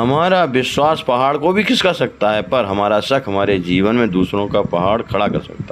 हमारा विश्वास पहाड़ को भी खिसका सकता है, पर हमारा शक हमारे जीवन में दूसरों का पहाड़ खड़ा कर सकता है।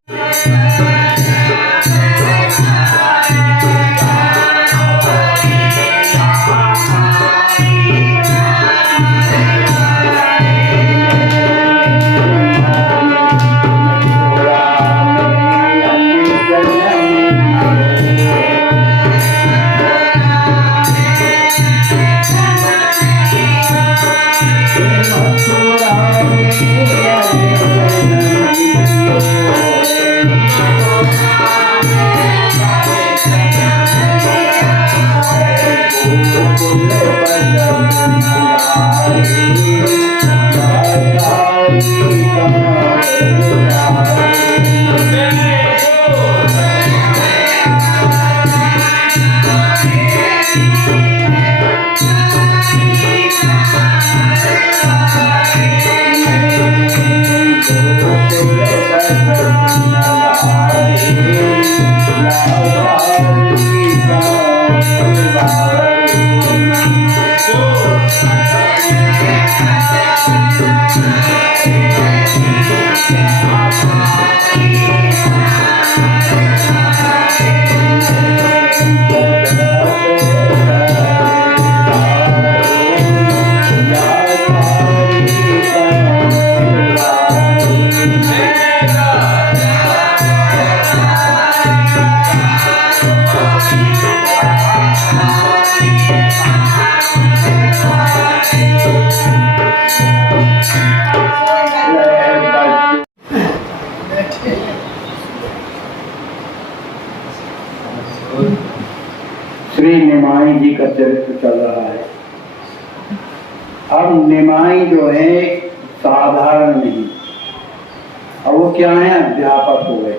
श्री निमाई जी का चरित्र चल रहा है। अब निमाई जो है साधारण नहीं, अब वो क्या है, अध्यापक हो गए।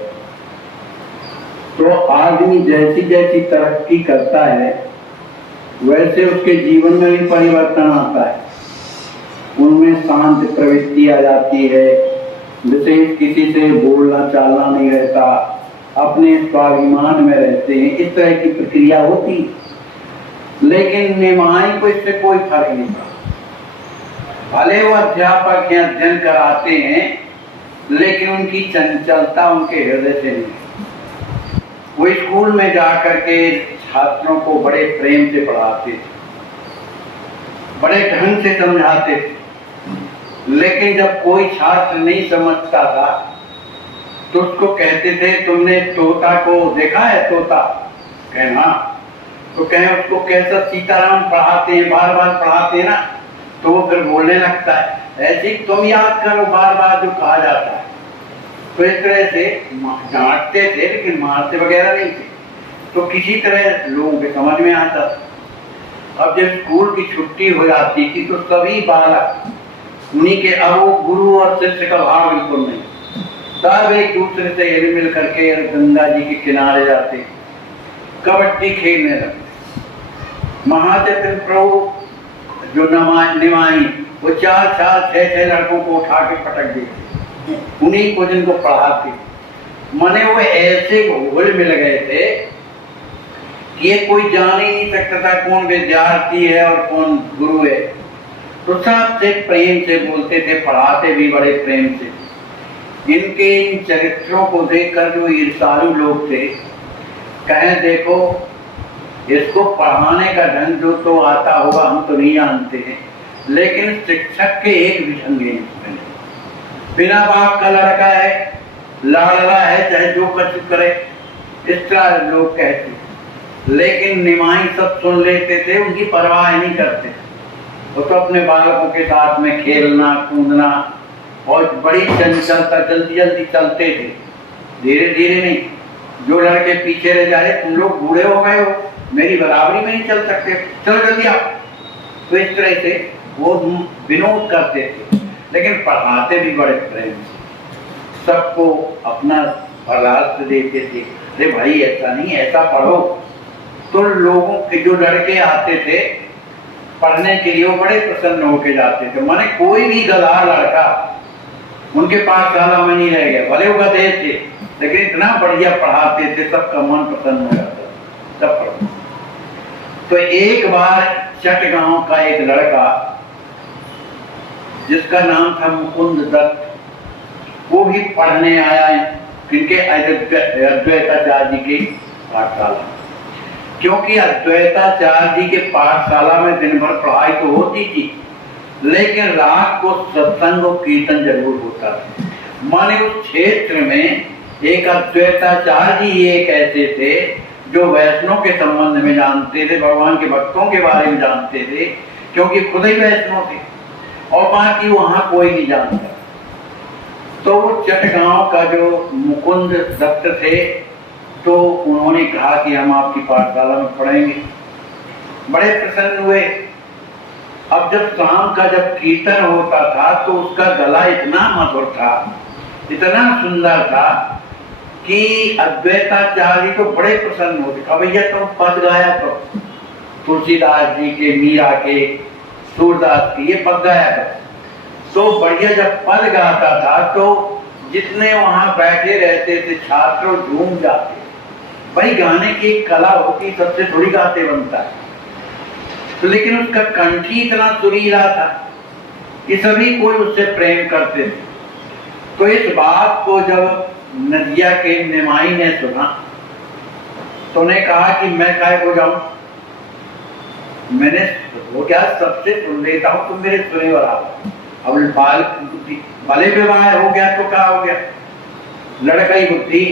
तो आदमी जैसी जैसी तरक्की करता है वैसे उसके जीवन में भी परिवर्तन आता है। उनमें शांत प्रवृत्ति आ जाती है, विशेष किसी से बोलना चालना नहीं रहता, अपने स्वाभिमान में रहते हैं, इस तरह की प्रक्रिया होती। लेकिन निमाई को इससे कोई फर्क नहीं पड़ा। भले वो अध्यापक हैं, अध्ययन कराते हैं, लेकिन उनकी चंचलता उनके हृदय से नहीं। वो स्कूल में जाकर के छात्रों को बड़े प्रेम से पढ़ाते थे, बड़े ढंग से समझाते थे। लेकिन जब कोई छात्र नहीं समझता था तो उसको कहते थे, तुमने तोता को देखा है? तोता कहना, तो कहें उसको कैसा सीताराम पढ़ाते हैं, बार बार पढ़ाते हैं ना, तो वो फिर बोलने लगता है। ऐसे तुम याद करो बार बार जो कहा जाता है। तो इस तरह से डांटते थे, लेकिन मारते वगैरह नहीं थे। तो किसी तरह लोगों के समझ में आता था। अब जब स्कूल की छुट्टी हो जाती थी तो सभी बालक उन्हीं के, अब वो गुरु और शिष्य का भाव बिल्कुल नहीं, सब एक दूसरे से हिल मिल करके गंगा जी के किनारे जाते, कबड्डी खेलने लगते। महाचक्र प्रभु जो निमाई वो 4-4-6-6 लड़कों को उठा के पटक देते, उन्हीं को जिनको पढ़ाते। मने वो ऐसे घोल मिल गए थे कि ये कोई जान ही नहीं सकता था कौन विद्यार्थी है और कौन गुरु है। तो सबसे प्रेम से बोलते थे, पढ़ाते भी बड़े प्रेम से। इनके इन चरित्रों को देखकर जो ईर्ष्यालु लोग थे, कहें देखो इसको पढ़ाने का ढंग जो तो आता होगा हम तो नहीं जानते हैं, लेकिन शिक्षक के एक भी ढंग नहीं। बिना बाप का लड़का है, लाडला है, चाहे जो कुछ करे, इस तरह लोग कहते। लेकिन निमाई सब सुन लेते थे, उनकी परवाह नहीं करते। वो तो अपने बालकों के साथ में खेलना कूदना और बड़ी चंचलता, जल्दी जल्दी चलते थे, धीरे धीरे नहीं। जो लड़के पीछे रह जा रहे, तुम लोग बूढ़े हो गए हो, मेरी बराबरी में नहीं चल सकते, चलो जल्दी आओ। तो इस तरह से वो विनोद करते थे, लेकिन पढ़ाते भी बड़े प्रेम से, सबको अपना परामर्श देते थे। अरे भाई ऐसा नहीं, ऐसा पढ़ो। तो लोगों के जो लड़के आते थे पढ़ने के लिए, वो बड़े प्रसन्न होके जाते थे। माने कोई भी गधा लड़का उनके पास शाला में नहीं रह गया, भले वो गधे थे, लेकिन इतना बढ़िया पढ़ाते थे, सबका मन प्रसन्न हो जाता, सब पढ़ते। तो एक बार चट गांव का एक लड़का जिसका नाम था मुकुंद दत्त, वो भी पढ़ने आया किनके अद्वैताचार्य जी की पाठशाला। क्योंकि अद्वैताचार्य जी के पाठशाला में दिन भर पढ़ाई तो होती थी, लेकिन रात को सत्संग और कीर्तन जरूर होता था। माने उस क्षेत्र में एक अद्वैताचार्य जी एक ऐसे थे जो वैष्णव के संबंध में जानते थे, भगवान के भक्तों के बारे में जानते थे, क्योंकि खुद ही वैष्णव थे, और बाकी वहां कोई नहीं जानता। तो वो चटगांव का जो मुकुंद दत्त थे, तो उन्होंने कहा कि हम आपकी पाठशाला में पढ़ेंगे। बड़े प्रसन्न हुए। अब जब शाम का जब कीर्तन होता था तो उसका गला इतना मधुर था, इतना सुंदर था कि अद्वैताचार्य को बड़े प्रसन्न होते। कहा भैया तुम पद गाया तो तुलसीदास जी के, मीरा के, सूरदास के, ये पद गाया था। तो बढ़िया जब पद गाता था तो जितने वहां बैठे रहते थे छात्र झूम जाते। भाई गाने की एक कला होती, सबसे थोड़ी गाते बनता है। तो लेकिन उसका कंठी इतना सुरीला था कि सभी कोई उससे प्रेम करते थे। तो इस बात को जब नदिया के निमाई ने सुना तो उन्हें कहा कि मैं काय को जाऊं, मैंने वो क्या सबसे सुन लेता हूं, तुम मेरे सुने वाला। अब भले विवाह हो गया तो क्या हो गया, लड़का ही बुद्धि।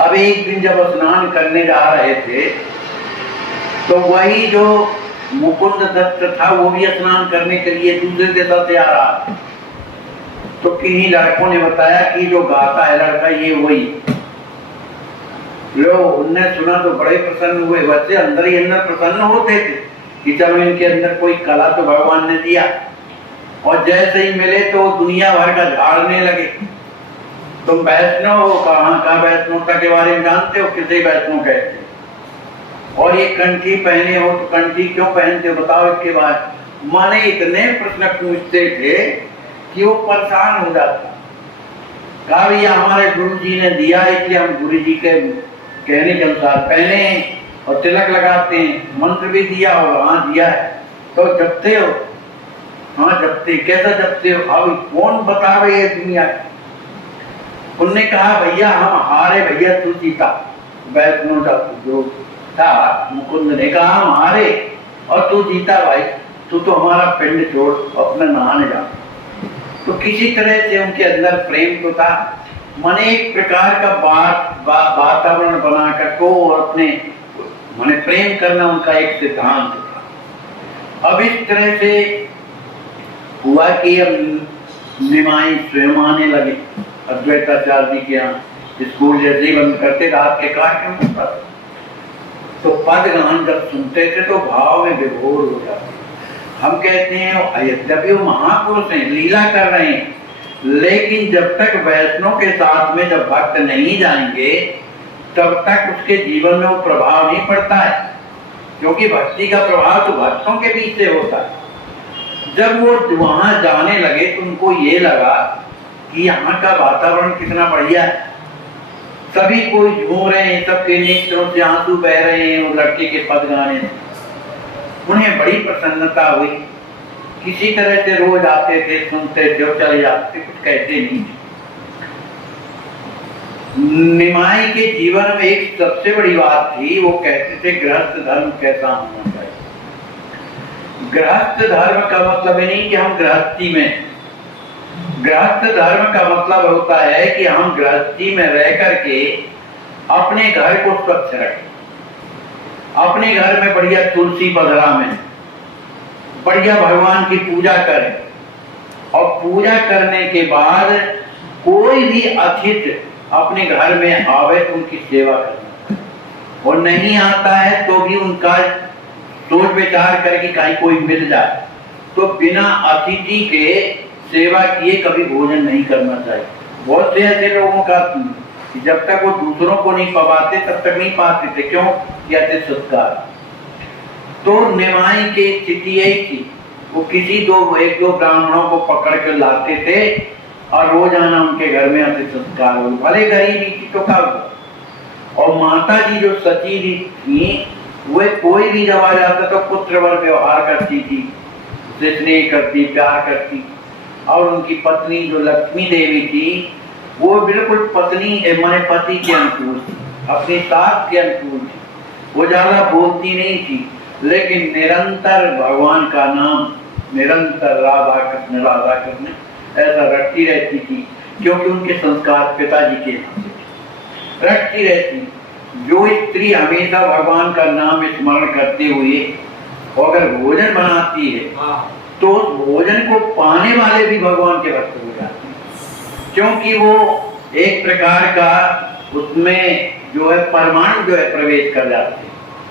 अब एक दिन जब स्नान करने जा रहे थे तो वही जो मुकुंद दत्त था वो भी स्नान करने के लिए दूसरे दिशा से आ रहा था। तो किन्हीं लड़कों ने बताया कि जो गाता है लड़का ये वही। लो उनने सुना तो बड़े प्रसन्न हुए। वैसे अंदर ही अंदर प्रसन्न होते थे कि चलो इनके अंदर कोई कला तो भगवान ने दिया। और जैसे ही मिले तो दुनिया भर का झाड़ने लगे। तुम वैष्णव हो, कहाँ का वैष्णवता के बारे में जानते हो, किसे वैष्णव कहते हो, और ये कंठी पहने हो तो कंठी क्यों पहनते हो, बताओ इसके बाद। माने इतने प्रश्न पूछते थे कि वो परेशान हो जाता। कहा भैया हमारे गुरु जी ने दिया, इसलिए हम गुरु जी के कहने के अनुसार पहने और तिलक लगाते हैं। मंत्र भी दिया होगा, हाँ दिया है। तो जपते हो, हाँ जपते। कैसा जपते हो, अब कौन बता रही है दुनिया। उनने कहा भैया हम हारे, भैया तू जीता। वैष्णव जो था मुकुंद ने कहा हम हारे और तू जीता भाई, तू तो हमारा पिंड छोड़ अपना नहाने जा। तो किसी तरह से उनके अंदर प्रेम तो था। माने एक प्रकार का वातावरण बनाकर को और अपने माने प्रेम करना उनका एक सिद्धांत था। अब इस तरह से हुआ कि अब निमाई स्वयं आने लगे अद्वैताचार्य जी के यहाँ। स्कूल जैसे ही बंद करते रात के कार्यक्रम होता तो पद गान जब सुनते थे तो भाव में विभोर हो जाते। हम कहते हैं यद्यपि वो महापुरुष हैं, लीला कर रहे हैं, लेकिन जब तक वैष्णव के साथ में जब भक्त नहीं जाएंगे तब तक उसके जीवन में वो प्रभाव नहीं पड़ता है। क्योंकि भक्ति का प्रभाव तो भक्तों के बीच से होता है। जब वो वहां जाने लगे तो उनको ये लगा कि यहाँ का वातावरण कितना बढ़िया है, सभी कोई झूम रहे हैं, सबके नेत्रों से आंसू बह रहे हैं वो लड़के के पद गाने से। उन्हें बड़ी प्रसन्नता हुई। किसी तरह से रोज आते थे, सुनते थे और चले जाते, कुछ कहते नहीं थे। निमाई के जीवन में एक सबसे बड़ी बात थी, वो कहते थे गृहस्थ धर्म कैसा होना चाहिए। गृहस्थ धर्म का मतलब ये नहीं कि हम गृहस्थी में, गृहस्थ धर्म का मतलब होता है कि हम गृहस्थी में रह करके अपने घर को स्वच्छ रखें, अपने घर में बढ़िया तुलसी पधरा में बढ़िया भगवान की पूजा करें, और पूजा करने के बाद कोई भी अतिथि अपने घर में आवे तो उनकी सेवा करना, और नहीं आता है तो भी उनका सोच विचार करके कहीं कोई मिल जाए तो बिना अतिथि के सेवा किए कभी भोजन नहीं करना चाहिए। बहुत से ऐसे लोगों का जब तक वो दूसरों को नहीं पवाते तब तक नहीं पाते थे, क्यों कहते सत्कार। तो निमाई की स्थिति यही थी, वो किसी एक दो ब्राह्मणों को पकड़ कर लाते थे और रोजाना उनके घर में आते सत्कार हो, भले गरीबी थी तो क्या हुआ। और माता जी जो सची थी वे कोई भी जब आ जाता तो पुत्रवर व्यवहार करती थी, उससे स्नेह करती, प्यार करती। और उनकी पत्नी जो लक्ष्मी देवी थी वो बिल्कुल पत्नी माने पति के अनुकूल थी, अपनी सास के अनुकूल थी। वो ज्यादा बोलती नहीं थी, लेकिन निरंतर भगवान का नाम, निरंतर राधा कृष्ण ऐसा रटती रहती थी, क्योंकि उनके संस्कार पिताजी के नाम से रटती रहती। जो स्त्री हमेशा भगवान का नाम स्मरण करते हुए अगर भोजन बनाती है तो उस भोजन को पाने वाले भी भगवान के भक्त हो जाते हैं, क्योंकि वो एक प्रकार का उसमें जो है परमाणु जो है प्रवेश कर जाते हैं।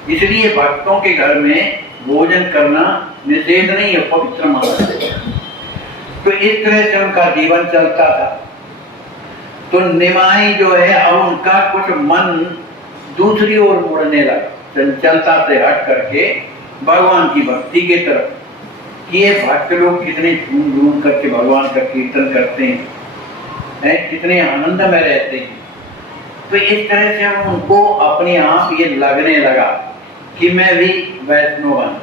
इसलिए भक्तों के घर में भोजन करना निषेध नहीं है, पवित्र माना जाता है। तो इस तरह से उनका जीवन चलता था। तो निमाई जो है अब उनका कुछ मन दूसरी ओर मुड़ने लगा, चंचलता से हट करके भगवान की भक्ति के तरफ। कि ये भक्त लोग कितने झूम झूम करके भगवान का कीर्तन करते हैं, कितने आनंद में रहते हैं। तो इस तरह से हम उनको अपने आप ये लगने लगा कि मैं भी वैष्णव बन।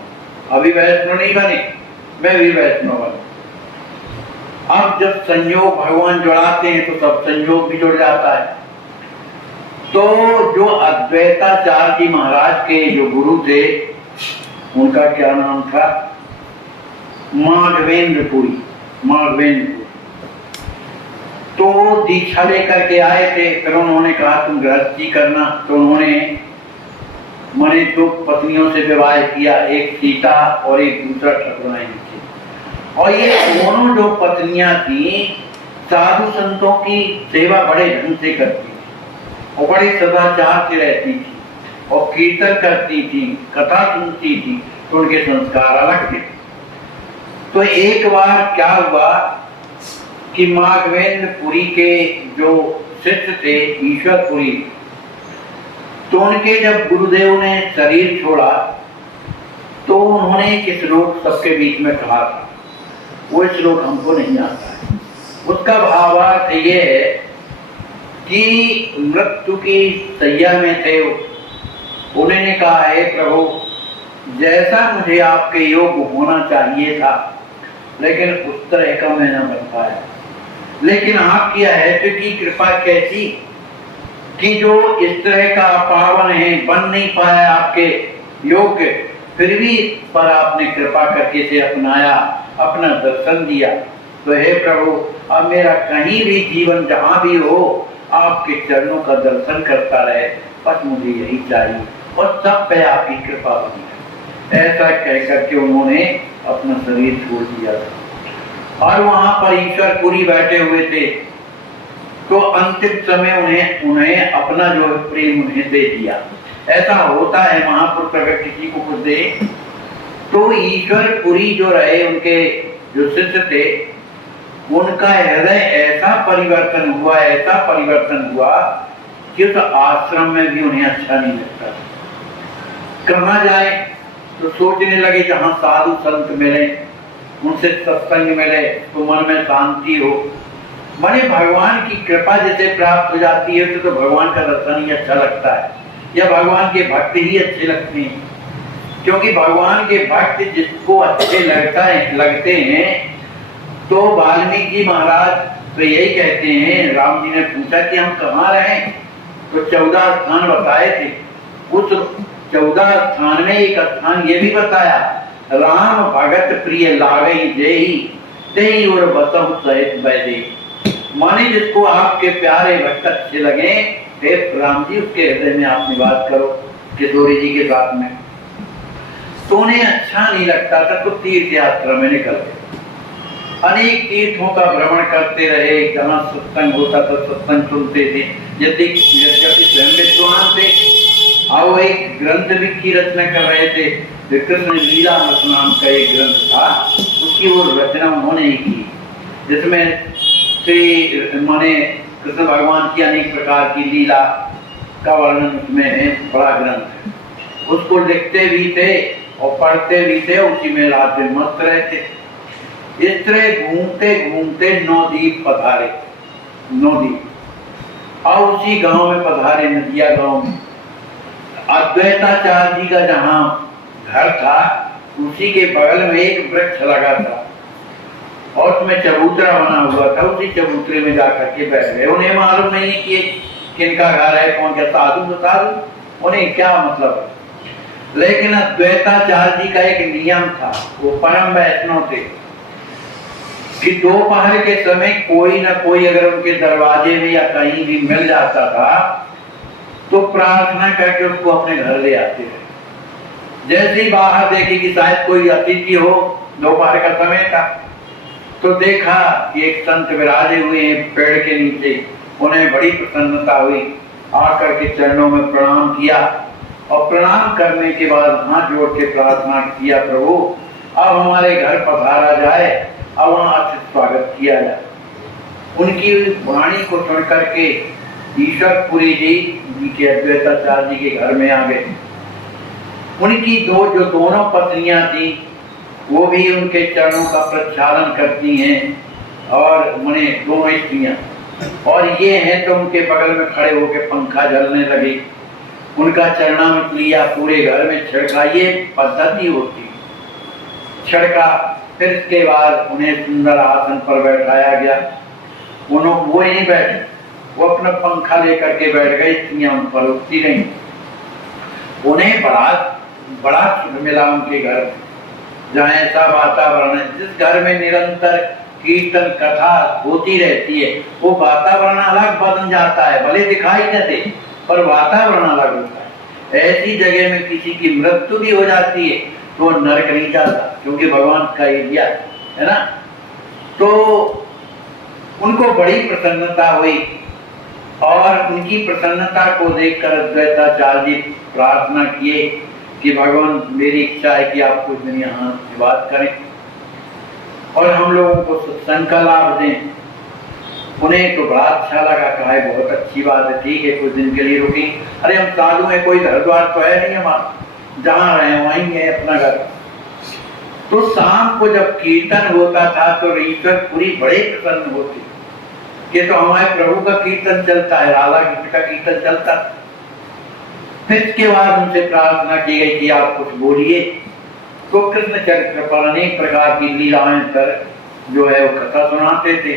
अभी वैष्णव नहीं बने, मैं भी वैष्णव बन। अब जब संयोग भगवान जुड़ाते हैं तो सब संयोग भी जुड़ जाता है। तो जो अद्वैताचार्य जी महाराज के जो गुरु थे उनका क्या नाम था, माधवेंद्रपुरी। तो दीक्षा लेकर के आए थे, फिर उन्होंने कहा तुम गृहस्थी करना। तो उन्होंने मैंने 2 पत्नियों से विवाह किया, एक सीता और एक दूसरा ठकुराइन थी। और ये दोनों जो पत्नियां थी साधु संतों की सेवा बड़े ढंग से करती थी और बड़े सदाचार से रहती थी और कीर्तन करती थी, कथा सुनती थी। तो उनके संस्कार अलग थे। तो एक बार क्या हुआ कि माधवेंद्रपुरी के जो शिष्य थे ईश्वरपुरी, तो उनके जब गुरुदेव ने शरीर छोड़ा तो उन्होंने एक श्लोक सबके बीच में कहा था। वो श्लोक हमको नहीं आता है। उसका भावार्थ ये है कि मृत्यु की सैया में थे, उन्होंने कहा है प्रभु जैसा मुझे आपके योग होना चाहिए था लेकिन उस तरह का मैं न बन पाया। लेकिन आपकी अहेतु की कृपा कैसी कि जो इस तरह का पावन है, बन नहीं पाया आपके योग्य, फिर भी पर आपने कृपा करके से अपनाया, अपना दर्शन दिया। तो हे प्रभु अब मेरा कहीं भी जीवन जहां भी हो आपके चरणों का दर्शन करता रहे, बस मुझे यही चाहिए और सब पे आपकी कृपा बनी है। ऐसा कह करके उन्होंने अपना शरीर छोड़ दिया था। और वहां पर ईश्वरपुरी बैठे हुए थे। तो अंतिम समय उन्हें अपना जो प्रेम उन्हें दे दिया। ऐसा होता है महापुरुष अगर किसी को कुछ दे। तो ईश्वरपुरी जो रहे, उनके जो शिष्य थे, उनका हृदय ऐसा परिवर्तन हुआ कि उस आश्रम में भी उन्हें अच्छा नहीं लगता। करना जाए तो सोचने लगे जहां साधु संत मिले, उनसे सत्संग मिले तो मन में शांति हो। माने भगवान की कृपा जैसे प्राप्त हो जाती है तो भगवान का दर्शन ही अच्छा लगता है या भगवान के भक्त ही अच्छे लगते हैं। क्योंकि भगवान के भक्त जिसको अच्छे लगते हैं तो वाल्मीकि जी महाराज तो यही कहते हैं, राम जी ने पूछा कि हम कहाँ रहे, तो 14 स्थान बताए थे। उस 14 स्थान में एक स्थान ये भी बताया, राम भगत प्रिय लागई जेहि तेहि और बसहु सहित बैदे। माने जिसको आपके प्यारे भक्त अच्छे लगे, हे राम जी उसके हृदय में आप निवास करो किशोरी जी के साथ में। तो उन्हें अच्छा नहीं लगता था तो तीर्थ यात्रा में निकल गए। अनेक तीर्थों का भ्रमण करते रहे, जहाँ सत्संग होता था सत्संग सुनते थे। यद्यपि स्वयं विद्वान थे और एक ग्रंथ भी की रचना कर रहे थे। कृष्ण लीला नाम का एक ग्रंथ था, उसकी वो रचना उन्होंने ही की, जिसमें श्री माने कृष्ण भगवान की अनेक प्रकार की लीला का वर्णन उसमें है। बड़ा ग्रंथ है, उसको लिखते भी थे और पढ़ते भी थे, उसी में रात दिन मस्त रहते। इस तरह घूमते घूमते नौदीप पधारे, नौदीप, और उसी गांव में पधारे, नदिया गांव में। अद्वैताचार्य जी का जहां घर था उसी के बगल में एक वृक्ष लगा था और उसमें चबूतरा बना हुआ था। उसी चबूतरे में जाकर के बैठ गए। उन्हें मालूम नहीं कि किनका घर है, कौन क्या साधु तो साधु, उन्हें क्या मतलब। लेकिन अद्वैताचार्य जी का एक नियम था, वो परम वैष्णव थे, कि दोपहर के समय कोई ना कोई अगर उनके दरवाजे में या कहीं भी मिल जाता था तो प्रार्थना करके उसको अपने घर ले आते थे। जैसे ही बाहर देखे कि शायद कोई अतिथि हो, दोपहर का समय था, तो देखा कि एक संत विराजे हुए हैं पेड़ के नीचे। उन्हें बड़ी प्रसन्नता हुई, आकर के चरणों में प्रणाम किया और प्रणाम करने के बाद हाथ जोड़ के प्रार्थना किया, प्रभु अब हमारे घर पधारा जाए, अब वहां अच्छे स्वागत किया जाए। उनकी वाणी को सुन करके ईश्वरपुरी जी के अद्वैताचार्य जी के घर में आ गए। उनकी जो दोनों पत्नियां थी वो भी उनके चरणों का प्रक्षालन करती हैं और उन्हें दोनों स्त्रियां, और ये हैं तो उनके बगल में खड़े होकर पंखा जलने लगे। उनका चरणामृत लिया, पूरे घर में छिड़का, ये पद्धति होती छिड़का। फिर इसके बाद उन्हें सुंदर आसन पर बैठाया गया। वो नहीं बैठे, वो अपना पंखा लेकर के बैठ गए, स्त्रियां उन पर उठती रही। उन्हें बड़ा सुख मिला उनके घर में, जहाँ ऐसा वातावरण है। जिस घर में निरंतर कीर्तन कथा होती रहती है वो वातावरण अलग बन जाता है, भले दिखाई न दे पर वातावरण अलग होता है। ऐसी जगह में किसी की मृत्यु भी हो जाती है तो वो नरक नहीं जाता, क्योंकि भगवान का एरिया है ना। तो उनको बड़ी प्रसन्नता हुई और उनकी प्रसन्नता को देखकर अद्वैताचार्य जी प्रार्थना किए कि भगवान मेरी इच्छा है कि आप कुछ दिन यहाँ बात करें और हम लोगों को सत्संग का लाभ दें। उन्हें तो बड़ा अच्छा लगा, कहा है बहुत अच्छी बात है, ठीक है कुछ दिन के लिए रुकी। अरे हम साधु हैं, कोई घर द्वार तो है नहीं हमारा, जहाँ रहे वहीं है अपना घर। तो शाम को जब कीर्तन होता था तो ईश्वरपुरी बड़े प्रसन्न होते कि तो हमारे प्रभु का कीर्तन चलता है, राधा कृष्ण का कीर्तन चलता। फिर इसके बाद उनसे प्रार्थना की गई कि आप कुछ बोलिए। तो कृष्ण चरित्र पर अनेक प्रकार की लीलाएं कर जो है वो कथा सुनाते थे।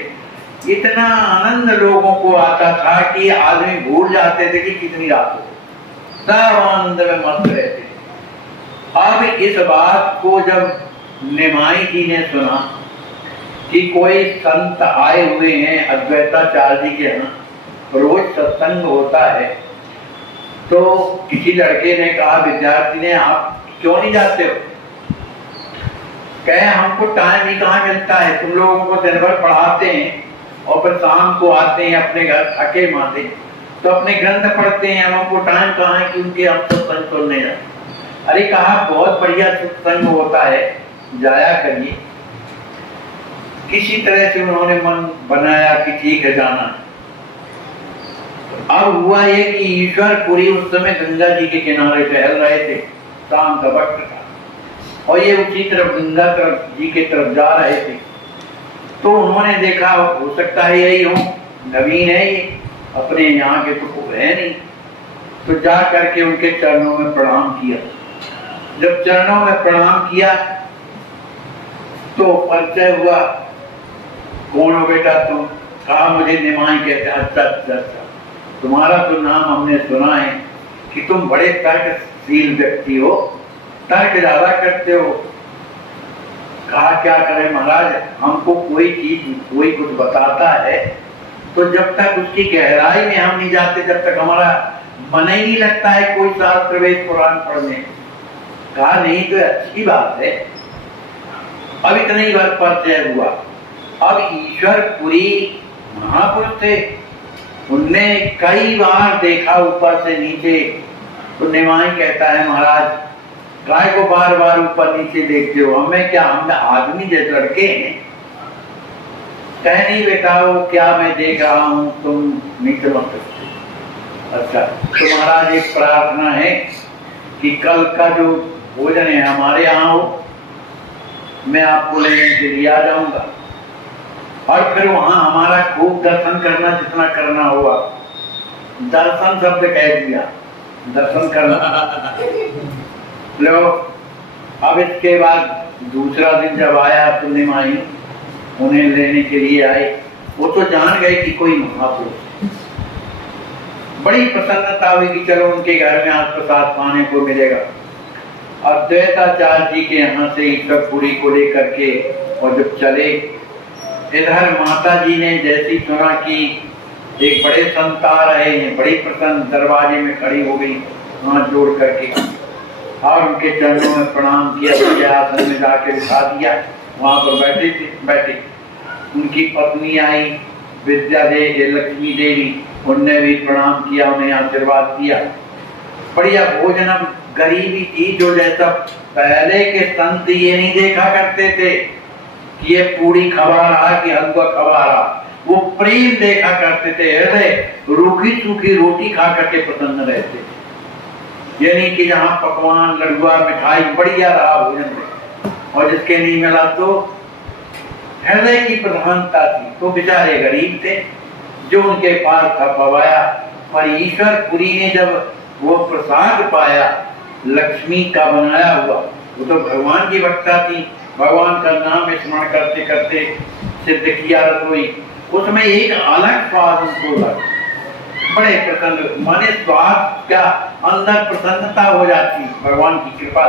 इतना आनंद लोगों को आता था कि आदमी भूल जाते थे कि कितनी रात हो, सब आनंद में मस्त रहते। अब इस बात को जब निमाई जी ने सुना कि कोई संत आए हुए हैं अद्वैताचार्य जी के यहाँ, रोज सत्संग होता है, तो किसी लड़के ने कहा, विद्यार्थी ने, आप क्यों नहीं जाते हो? कहे हमको टाइम ही कहाँ मिलता है, तुम लोगों को दिन भर पढ़ाते हैं और फिर शाम को आते हैं अपने घर थके माते, तो अपने ग्रंथ पढ़ते हैं, हमको टाइम कहाँ है कि उनके हम सत्संग सुनने जाए। अरे कहा बहुत बढ़िया सत्संग होता है, जाया करिए। किसी तरह से उन्होंने मन बनाया कि ठीक है जाना। अब हुआ ये कि ईश्वरपुरी उस समय गंगा जी के किनारे टहल रहे थे, शाम का वक्त था, और ये उसी तरफ गंगा तरफ जी के तरफ जा रहे थे। तो उन्होंने देखा हो सकता है यही हो, नवीन है ये, अपने यहाँ के तो है नहीं। तो जा करके उनके चरणों में प्रणाम किया। जब चरणों में प्रणाम किया तो परिचय हुआ, कौन हो बेटा तुम? कहा मुझे निमाई कहते हैं। अच्छा अच्छा अच्छा, तुम्हारा तो नाम हमने सुना है कि तुम बड़े तर्कशील व्यक्ति हो, तर्क ज्यादा करते हो। कहा क्या करें महाराज, हमको कोई चीज कोई कुछ बताता है तो जब तक उसकी गहराई में हम नहीं जाते, जब तक हमारा मन ही नहीं लगता है कोई शास्त्र वेद पुराण पढ़ने। कहा नहीं तो अच्छी बात है। अब इतना ही बार परिचय हुआ। अब ईश्वरपुरी महापुरुष थे, उनने कई बार देखा ऊपर से नीचे। तो निमाई कहता है महाराज काय को बार बार ऊपर नीचे देखते हो, हमें क्या, हम आदमी जैसे लड़के हैं। कह नहीं बेटा वो क्या मैं देख रहा हूँ, तुम नहीं समझ सकते। अच्छा तो महाराज एक प्रार्थना है कि कल का जो भोजन है हमारे यहाँ हो, मैं आपको लेने के लिए आ जाऊंगा और फिर वहां हमारा खूब दर्शन करना, जितना करना हुआ। दर्शन शब्द कह दिया, दर्शन करना। लो अब इसके बाद दूसरा दिन जब आया तो निमाई उन्हें लेने के लिए आए। वो तो जान गए कि कोई महापुरुष। बड़ी प्रसन्नता हुई कि चलो उनके घर में आज प्रसाद पाने को मिलेगा। अब द्वैताचार्य जी के यहाँ से ईश्वरपुरी को लेकर के और जब चले, इधर माता जी ने जैसी सुना कि एक बड़े संत आ रहे हैं, बड़ी प्रसन्न दरवाजे में खड़ी हो गई हाथ जोड़ करके और उनके चरणों में प्रणाम किया। उनके आसन में जाके बिठा दिया, वहां पर बैठे। उनकी पत्नी आई विद्या देवी, लक्ष्मी देवी, उनने भी प्रणाम किया, उन्हें आशीर्वाद दिया। बढ़िया भोजनम, गरीबी थी जो जैसा पहले के संत ये नहीं देखा करते थे कि ये पूरी खवा रहा कि हलवा खवा रहा, वो प्रेम देखा करते थे। हृदय रूखी सूखी रोटी खा करके प्रसन्न रहते थे, यानी कि जहाँ पकवान लड़ुआ मिठाई बढ़िया रहा भोजन में, और जिसके नहीं मिला तो हृदय की प्रधानता थी। तो बेचारे गरीब थे, जो उनके पास था पवाया। पर ईश्वरपुरी ने जब वो प्रसाद पाया लक्ष्मी का बनाया हुआ, वो तो भगवान की भक्ता थी, भगवान का नाम स्मरण करते करते सिद्ध किया रसोई, उसमें एक अलग स्वाद उनको लगा। बड़े प्रसन्न, माने स्वाद का अंदर प्रसन्नता हो जाती भगवान की कृपा।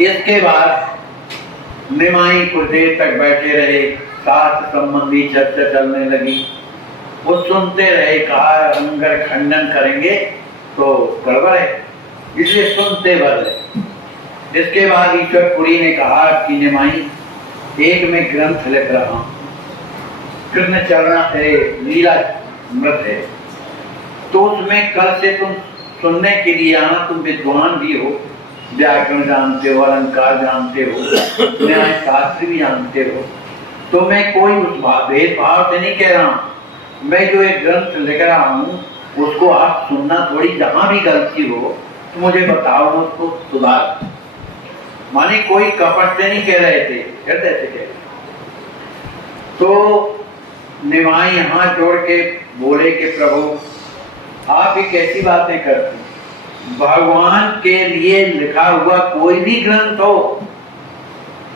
इसके बाद निमाई कुछ देर तक बैठे रहे, शास्त्र संबंधी चर्चा चलने लगी। वो सुनते रहे, कहा अगर खंडन करेंगे तो गड़बड़ है, इसलिए सुनते रहे। इसके बाद ईश्वरपुरी ने कहा कि निमाई एक में ग्रंथ लिख रहा हूं, कृष्ण चरण है, लीला मृत है, तो उसमें कल से तुम सुनने के लिए आना। तुम विद्वान भी हो, व्याकरण जानते हो, अलंकार जानते हो, न्याय शास्त्र भी जानते हो, तो मैं कोई उस भेदभाव से नहीं कह रहा हूं। मैं जो एक ग्रंथ लिख रहा हूं उसको आप सुनना, थोड़ी जहां भी गलती हो तो मुझे बताओ, उसको सुधार। माने कोई कपट से नहीं कह रहे थे, हृदय से कह। तो निमाई हाथ जोड़ के बोले कि प्रभु आप ये कैसी बातें करते, भगवान के लिए लिखा हुआ कोई भी ग्रंथ हो,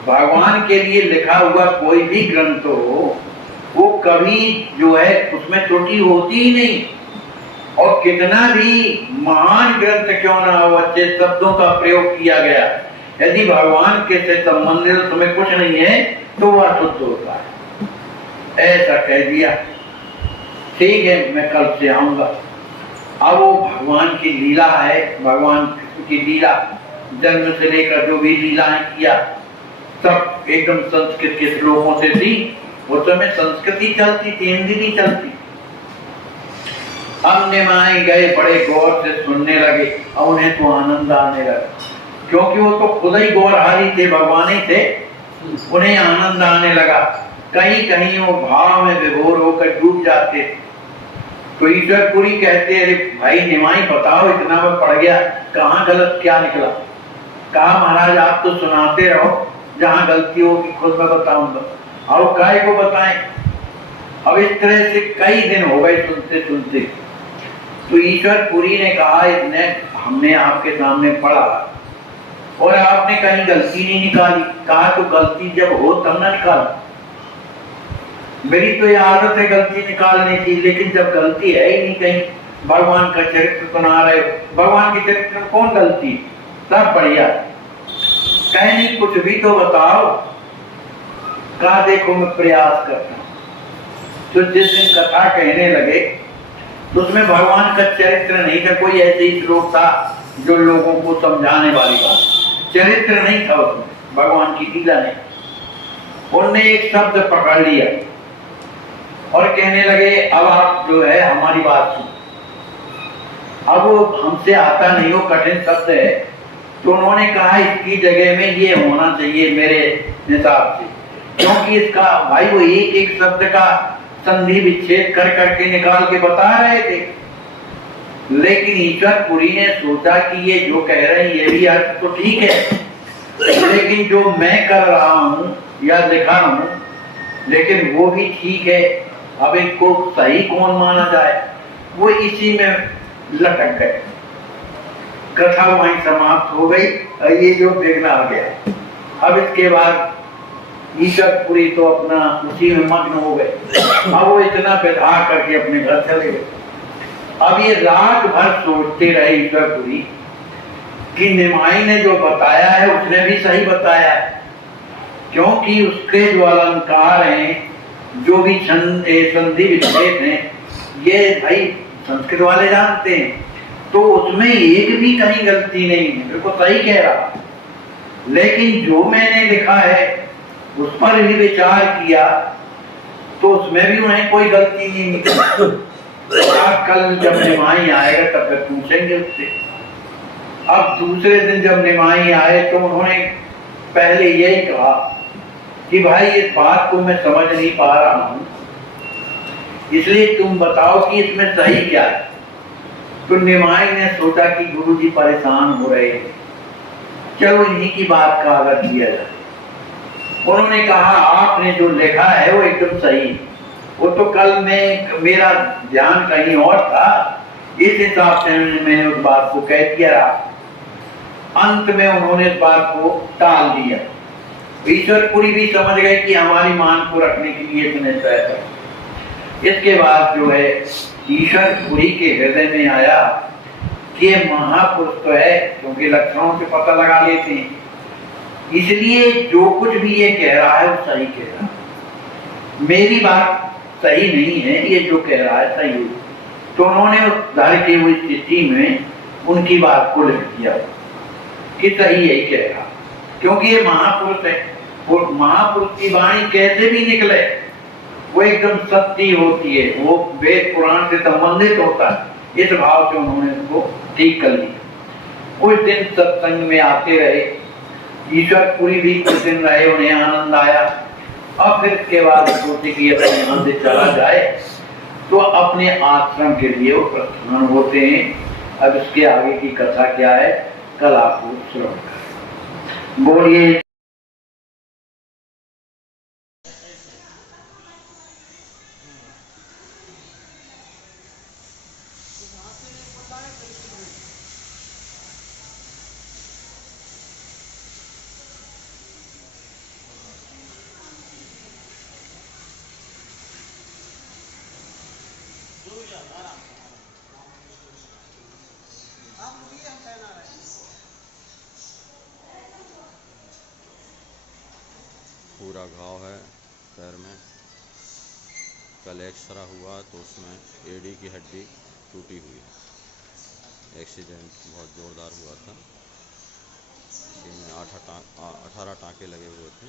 भगवान के लिए लिखा हुआ कोई भी ग्रंथ हो, वो कभी जो है उसमें त्रुटि होती ही नहीं। और कितना भी महान ग्रंथ क्यों ना हो, अच्छे शब्दों का प्रयोग किया गया, यदि भगवान के से संबंधित तुम्हें कुछ नहीं है तो वह अशुद्ध होता है। ऐसा कह दिया, ठीक है मैं कल से आऊंगा। अब वो भगवान की लीला है, भगवान की लीला जन्म से लेकर जो भी लीलाएं किया सब एकदम संस्कृत के श्लोकों से थी। उस समय संस्कृति चलती थी, हिंदी नहीं चलती। अब निमाई गए, बड़े गौर से सुनने लगे, और उन्हें तो आनंद आने लगा, क्योंकि वो तो खुद ही गौरहारी थे, भगवान ही थे। उन्हें आनंद आने लगा, कहीं कहीं वो भाव में विभोर होकर डूब जाते। तो ईश्वरपुरी कहते, अरे भाई निमाई बताओ, इतना में पड़ गया, कहाँ गलत क्या निकला। कहा महाराज आप तो सुनाते रहो, जहाँ गलती होगी खुद मैं बताऊंगा, और काय को बताएं। अब इस तरह से कई दिन हो गए सुनते सुनते। तो ईश्वरपुरी ने कहा, इसने हमने आपके सामने पढ़ा और आपने कहीं गलती नहीं निकाली। कहा तो गलती जब हो तब ना निकाल, मेरी तो ये आदत है गलती निकालने की, लेकिन जब गलती है ही नहीं कहीं, भगवान का चरित्र सुना रहे हो, भगवान के चरित्र में कौन गलती, सब बढ़िया। कहे नहीं कुछ भी तो बताओ। कहा देखो मैं प्रयास करता हूं। तो जिस दिन कथा कहने लगे तो उसमें भगवान का चरित्र नहीं था, कोई ऐसे ही श्लोक था जो लोगों को समझाने वाली बात, चरित्र नहीं था उसमें, भगवान की लीला नहीं। उनने एक शब्द पकड़ लिया और कहने लगे अब आप जो है हमारी बात सुन। अब वो हमसे आता नहीं, वो कठिन शब्द है, तो उन्होंने कहा इसकी जगह में ये होना चाहिए मेरे हिसाब से, क्योंकि इसका भाई वो एक एक शब्द का संधि विच्छेद कर करके निकाल के बता रहे थे। लेकिन ईश्वरपुरी ने सोचा कि ये जो कह रहे हैं ये भी अर्थ तो ठीक है, लेकिन जो मैं कर रहा हूं या दिखा हूं, लेकिन वो भी ठीक है। अब इनको सही कौन माना जाए, वो इसी में लटक गए। कथा वहीं समाप्त हो गई और ये जो विघ्न आ गया। अब इसके बाद ईश्वरपुरी तो अपना उसी में मग्न हो गए। अब वो इतना विधा करके अपने घर चले गए। अब ये रात भर सोचते रहे ईश्वरपुरी कि निमाई ने जो बताया है उसने भी सही बताया है, क्योंकि उसके जो अलंकार हैं, जो भी संधि विच्छेद हैं, ये भाई संस्कृत वाले जानते हैं, तो उसमें एक भी कहीं गलती नहीं है, बिल्कुल सही कह रहा। लेकिन जो मैंने लिखा है उस पर भी विचार किया तो उसमें भी उन्हें कोई गलती नहीं निकली। कल जब निमाई आएगा तब तक पूछेंगे उससे। अब दूसरे दिन जब निमाई आए तो उन्होंने पहले यही कहा कि भाई इस बात को मैं समझ नहीं पा रहा हूं, इसलिए तुम बताओ कि इसमें सही क्या है। तो निमाई ने सोचा कि गुरुजी परेशान हो रहे हैं, चलो इन्हीं की बात का आदर किया जाए। उन्होंने कहा आपने जो लिखा है वो एकदम सही, वो तो कल में मेरा ध्यान कहीं और था, इस हिसाब से मैंने उस बात को कह दिया। अंत में उन्होंने इस बात को टाल दिया। ईश्वरपुरी भी समझ गए कि हमारी मान को रखने के लिए इतने तय। इसके बाद जो है ईश्वरपुरी के हृदय में आया कि ये महापुरुष तो है, क्योंकि लक्षणों से पता लगा लेते हैं, इसलिए जो कुछ भी ये कह रहा है वो सही कह रहा है, मेरी बात सही नहीं है, ये जो कह रहा है सही है। तो उन्होंने उस घर की हुई स्थिति में उनकी बात को लिख दिया कि सही यही कह रहा, क्योंकि ये महापुरुष है। वो महापुरुष की वाणी कैसे भी निकले वो एकदम सत्य होती है, वो वेद पुराण से संबंधित होता है। इस भाव से उन्होंने उसको ठीक कर लिया। कुछ दिन सत्संग में आते रहे, ईश्वरपुरी भी कुछ दिन रहे, उन्हें आनंद आया। अब फिर इसके बाद सोचे कि यहाँ से चला जाए, तो अपने आश्रम के लिए वो प्रस्थान होते हैं। अब इसके आगे की कथा क्या है कल आपको श्रवण करें। बोलिए। पूरा घाव है पैर में। कल एक्सरा हुआ तो उसमें एड़ी की हड्डी टूटी हुई है। एक्सीडेंट बहुत ज़ोरदार हुआ था, इसमें 18 टाँके लगे हुए थे।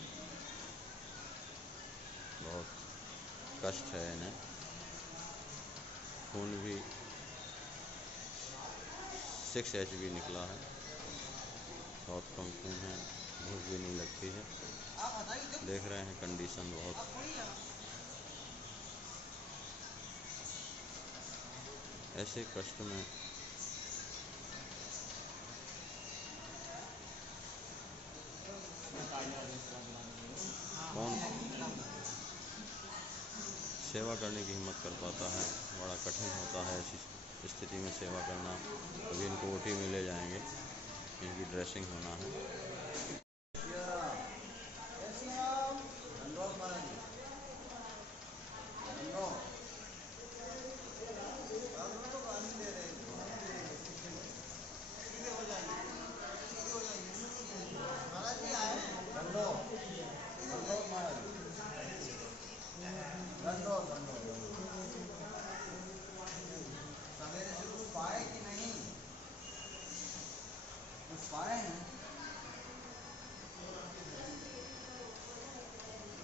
बहुत कष्ट है इन्हें। खून भी 6 HB निकला है, बहुत कम खून है, भूख भी नहीं लगती है। देख रहे हैं कंडीशन बहुत। ऐसे कष्ट में कौन सेवा करने की हिम्मत कर पाता है। बड़ा कठिन होता है ऐसी स्थिति में सेवा करना। अभी इनको ओटी में ले जाएंगे, इनकी ड्रेसिंग होना है।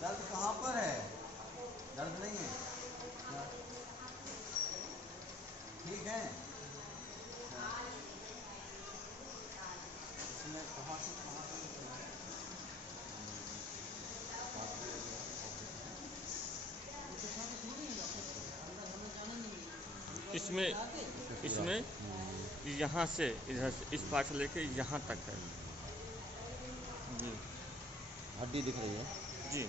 दर्द कहाँ पर है? दर्द नहीं है, ठीक है। इसमें कहाँ से इसमें इसमें यहाँ से इधर से इस पार से लेके यहाँ तक है जी। हड्डी दिख रही है जी।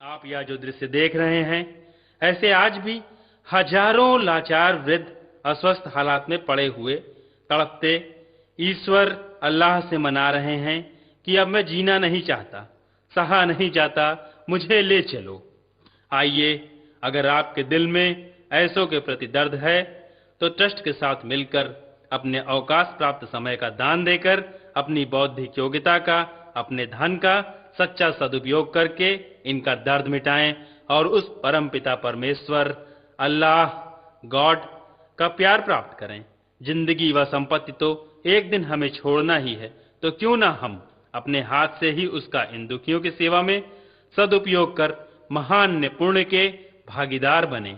आप यह जो दृश्य देख रहे हैं, ऐसे आज भी हजारों लाचार वृद्ध अस्वस्थ हालात में पड़े हुए तड़पते ईश्वर अल्लाह से मना रहे हैं कि अब मैं जीना नहीं चाहता, सहा नहीं जाता, मुझे ले चलो। आइए, अगर आपके दिल में ऐसों के प्रति दर्द है तो ट्रस्ट के साथ मिलकर अपने अवकाश प्राप्त समय का दान देकर अपनी बौद्धिक योग्यता का, अपने धन का सच्चा सदुपयोग करके इनका दर्द मिटाएं और उस परम पिता परमेश्वर अल्लाह गॉड का प्यार प्राप्त करें। जिंदगी व संपत्ति तो एक दिन हमें छोड़ना ही है, तो क्यों ना हम अपने हाथ से ही उसका इन दुखियों की सेवा में सदुपयोग कर महान पुण्य के भागीदार बने।